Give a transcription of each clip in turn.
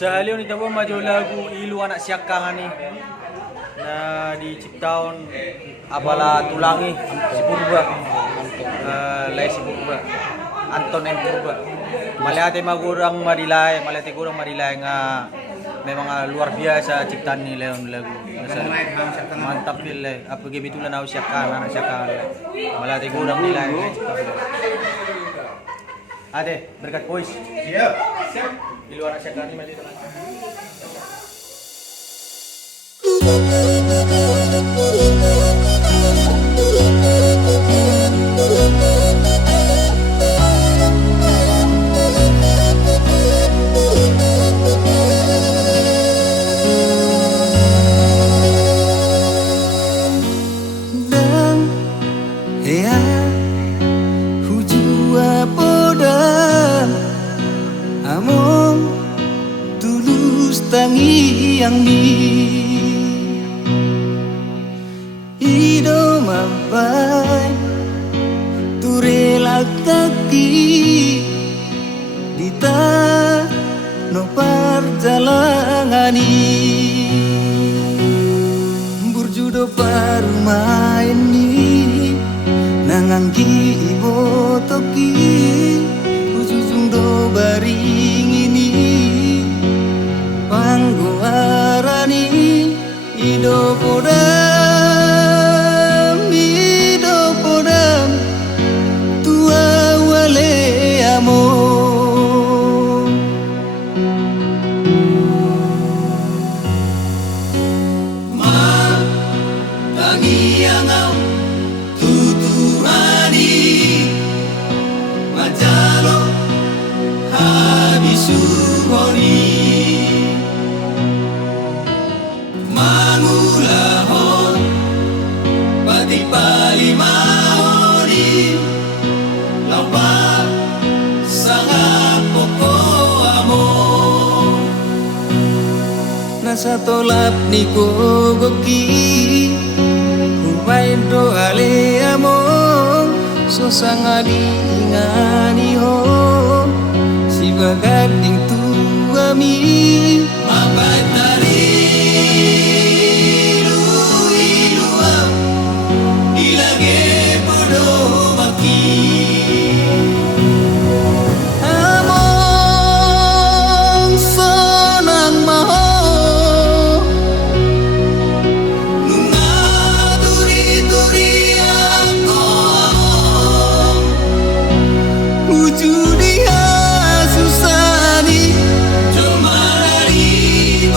Sehalian ito po maju lagu ilu anak siakang ni na diciptakan abala tulangi si Purba, lay si Purba, Anton M Purba. Malihati magurang marilay nga may mga luar biasa ciptaan ni Leon lagu. Mantap nila. Apa gibitulan ako siakang anak siakang. Malihati gurang nilay nga ciptaan. Ate, berkat boys. Siap. Di luar siakang ni mali teman. Dan ya hujua poda among tulus tangi yang di ido mampai turela kaki dita no perjalangani burjudo parumain ni nanganggi ibo toki ujung do baring ini panggoarani ido podam tua wale amo tangi angau tuturani majalo habisuhoni mangulahon pati palimahoni lapa sangat poko amo nasa tolap ni gogoki humay do ale among so sangadi ingani ho si bagating tuami mabay tari ilu ilage podo maki among sonang maho Ujudi susani cuma dari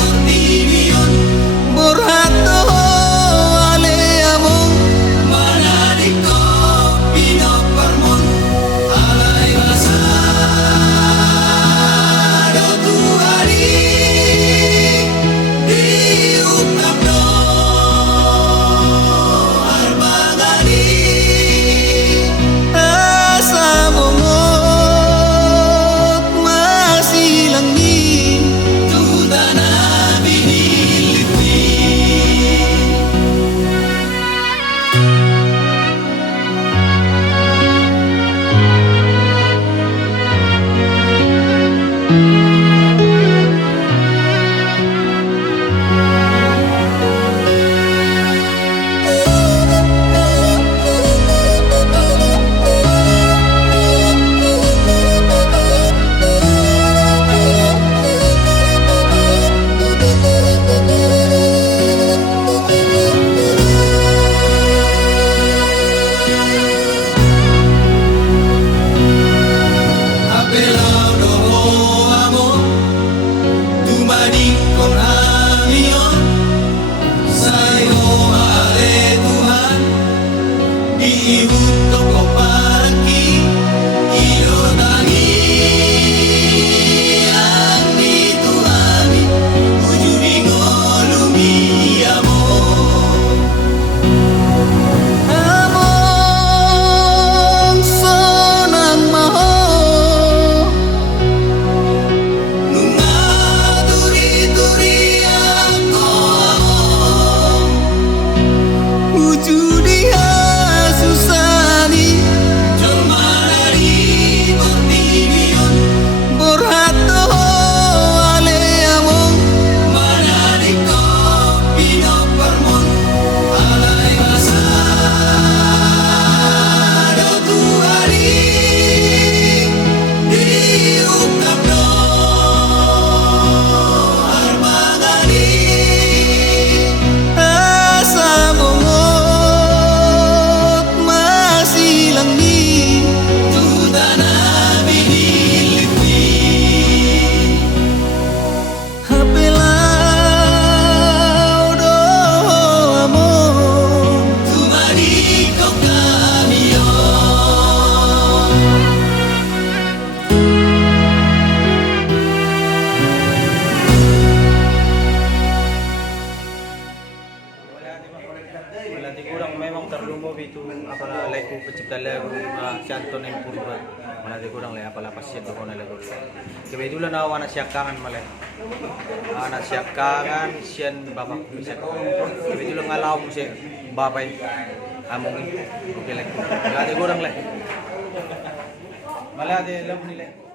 nanti kurang lah apalah pasien tuh kau nela kurang. Kebetulan awan anak siakangan malah. Anak siakangan sian bapak bisa. Kebetulan ngalau sih bapak among oke lah. Nanti kurang lah. Malah ada lebih nilai.